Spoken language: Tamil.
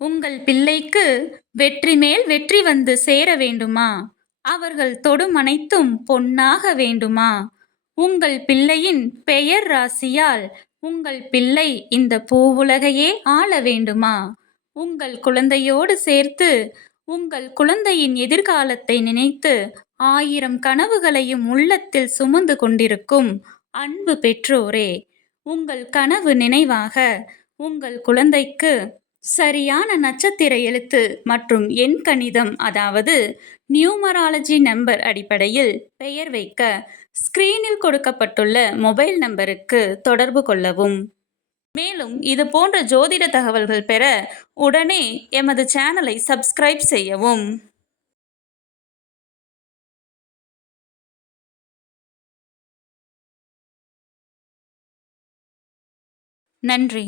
உங்கள் பிள்ளைக்கு வெற்றி மேல் வெற்றி வந்து சேர வேண்டுமா? அவர்கள் தொடும் அனைத்தும் பொன்னாக வேண்டுமா? உங்கள் பிள்ளையின் பெயர் ராசியால் உங்கள் பிள்ளை இந்த பூவுலகையே ஆள வேண்டுமா? உங்கள் குழந்தையோடு சேர்த்து உங்கள் குழந்தையின் எதிர்காலத்தை நினைத்து ஆயிரம் கனவுகளையும் உள்ளத்தில் சுமந்து கொண்டிருக்கும் அன்பு பெற்றோரே உங்கள் கனவு நினைவாக உங்கள் குழந்தைக்கு சரியான நட்சத்திர எழுத்து மற்றும் எண் கணிதம் அதாவது நியூமராலஜி நம்பர் அடிப்படையில் பெயர் வைக்க ஸ்கிரீனில் கொடுக்கப்பட்டுள்ள மொபைல் நம்பருக்கு தொடர்பு கொள்ளவும். மேலும் இது போன்ற ஜோதிட தகவல்கள் பெற உடனே எமது சேனலை சப்ஸ்கிரைப் செய்யவும். நன்றி.